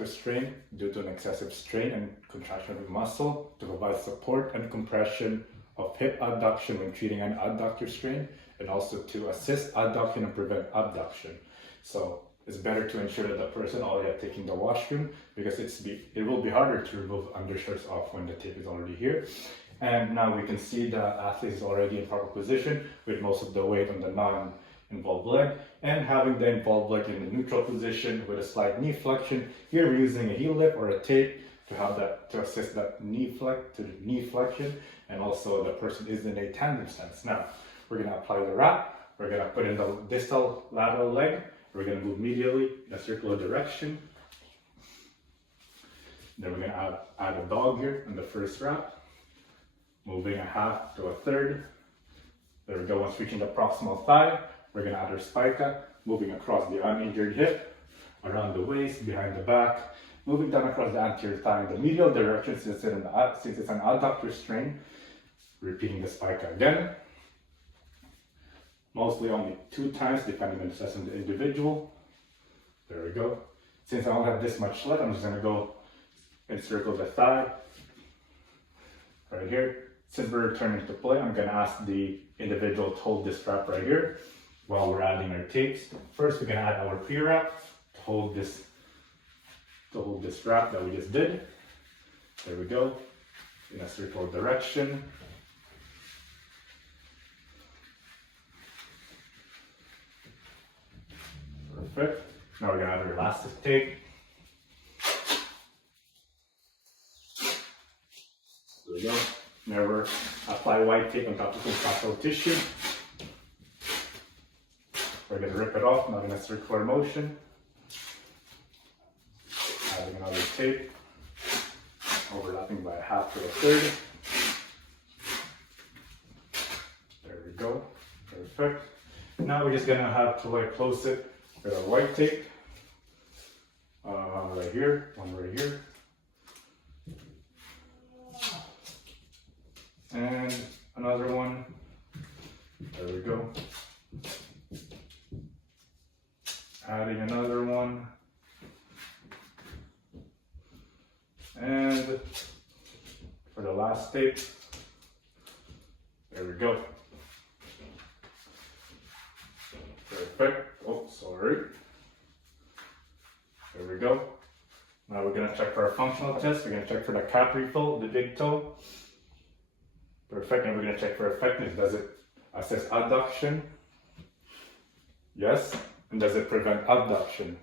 adductor strain due to an excessive strain and contraction of the muscle to provide support and compression of hip adduction when treating an adductor strain, and also to assist adduction and prevent abduction. So it's better to ensure that the person already taking the washroom, because it will be harder to remove undershirts off when the tape is already here. And now we can see the athlete is already in proper position with most of the weight on the non-involved leg, and having the involved leg in the neutral position with a slight knee flexion. Here we're using a heel lip or a tape to have that, to assist that knee flexion, and also the person is in a tandem stance. Now we're going to apply the wrap. We're going to put in the distal lateral leg. We're going to move medially in a circular direction. Then we're going to add a dog here in the first wrap, moving a half to a third. There we go. Once reaching the proximal thigh, we're going to add our spica, moving across the uninjured hip, around the waist, behind the back, moving down across the anterior thigh in the medial direction since it's an adductor strain. Repeating the spica again, mostly only 2 times depending on the size of the individual. There we go. Since I don't have this much left, I'm just going to go encircle the thigh right here. Since we're returning to play, I'm going to ask the individual to hold this wrap right here while we're adding our tapes. First, we're going to add our pre-wrap to hold this wrap that we just did. There we go, in a circular direction. Perfect. Now we're going to add our elastic tape. There we go. Never apply white tape on top of contractile tissue. We're going to rip it off, not in a circular motion. Adding another tape, overlapping by a half to a third. There we go. Perfect. Now we're just going to have to close it with a white tape. Right here, one right here. And another one. There we go. Adding another one. And for the last tape, there we go. Perfect. Oh, sorry. There we go. Now we're going to check for our functional test. We're going to check for the cap refill, the big toe. Perfect. And we're going to check for effectiveness. Does it assist adduction? Yes. And does it prevent abduction?